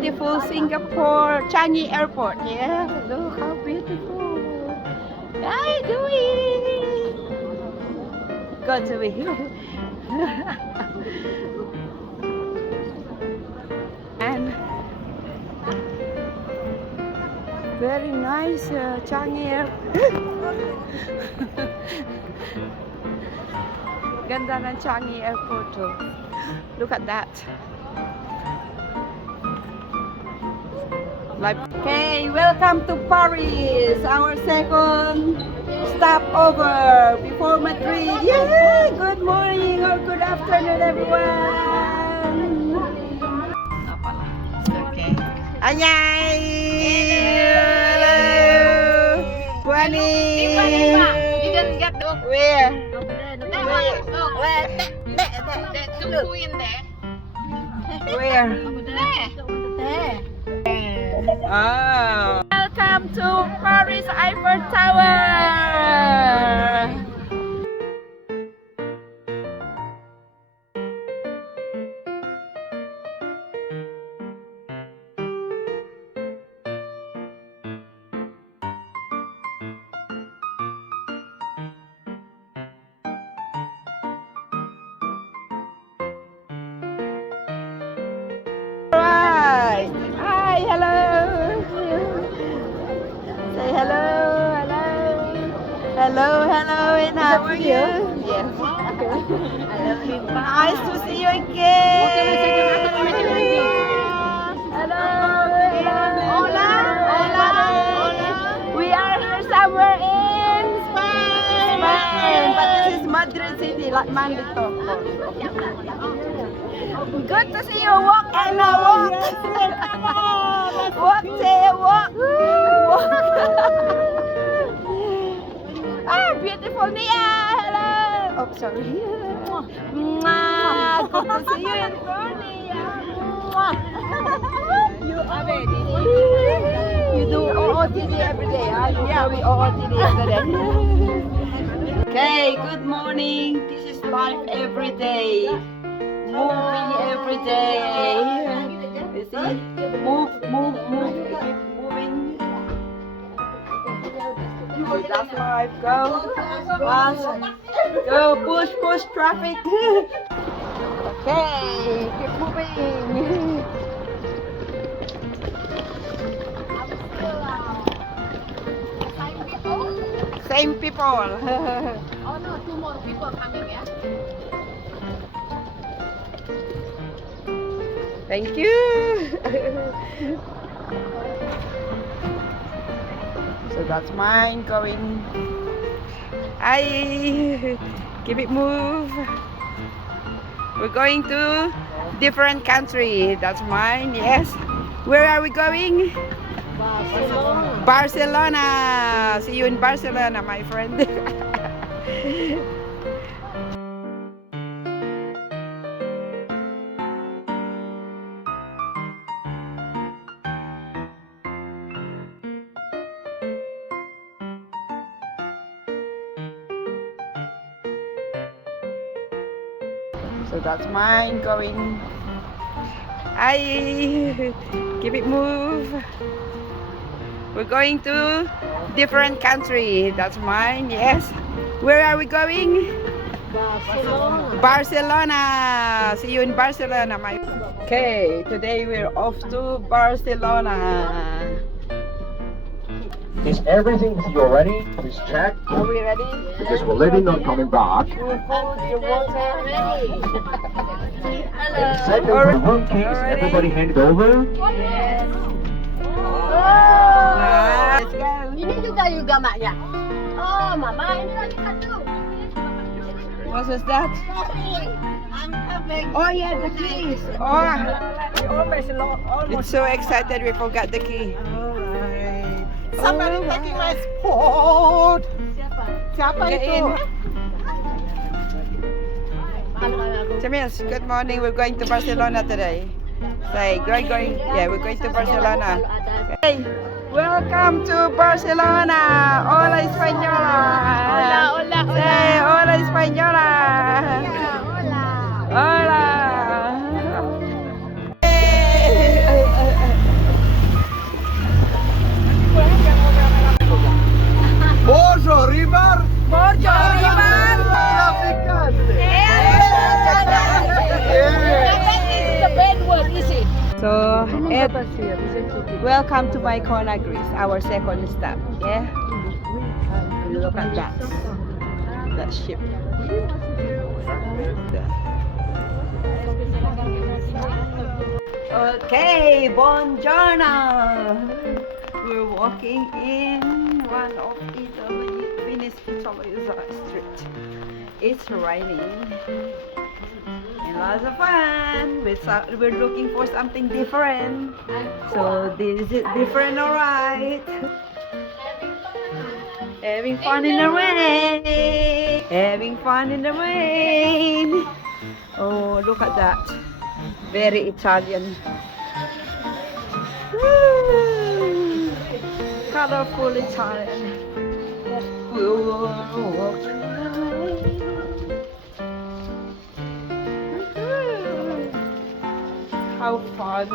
Beautiful Singapore Changi Airport. Yeah, look how beautiful. Hi, doing? Good to be here. And very nice Changi Airport. Ganda ng Changi Airport too. Look at that. Okay, welcome to Paris, our second stopover before Madrid. Yeah, good morning or good afternoon, everyone. Okay. Anyay! Hello! Morning! Didn't get the Where? Where? Oh. Welcome to Paris Eiffel Tower. Right. Hi, hello. Say hello, hello. Hello, hello, and how are you? Yes. Nice to see you again. Hello, hello. Hola, hola. We are here somewhere in Spain. But this is Madrid City, like Mandito. Good to see you. Walk and walk. Walk, say walk. Ah, beautiful Nia. Hello. Oh, sorry. Mwah. Good to see you in Nia. You do OOTD every day, huh? Yeah, we OOTD every day. Okay, good morning. This is life every day. Moving every day. You see? Move, move, move. Keep moving. So that's life. Go. Fast. Go. Push, push traffic. Okay. Keep moving. Same people. Oh no, two more people coming, yeah? Thank you. So that's mine going. Hi. Keep it move. We're going to different country. That's mine. Yes. Where are we going? Barcelona. Barcelona. See you in Barcelona, my friend. So that's mine going. Hi. Keep it move. We're going to different country. That's mine. Yes. Where are we going? Barcelona. Barcelona. See you in Barcelona, my. Okay, today we're off to Barcelona. Is everything with you already? Please check. Are we ready? Because we're leaving, not coming back. Your food, your water. And second, for the room keys, Already? everybody hand it over. Let's go. Ini juga maknya. Oh, mama, ini lagi satu. What was that? I'm coming. Oh yeah, the keys. Oh, it's so excited we forgot the key. Somebody Oh, taking wow. my sport. Siapa Get itu? in. Jamils, good morning. We're going to Barcelona today. Say, going. Yeah, we're going to Barcelona. Hey, welcome to Barcelona. Hola Española. Hola. Say, hola Española. Hola. and welcome to Mykonos, Greece, our second stop. Yeah. Look at that. That ship. Okay, buongiorno. We're walking in one of Venice, Italy's street. It's raining and lots of fun. We're looking for something different. So this is different, alright. Having fun in the rain. Having fun in the rain. Oh, look at that. Very Italian. Woo! Colorful Italian. How fun.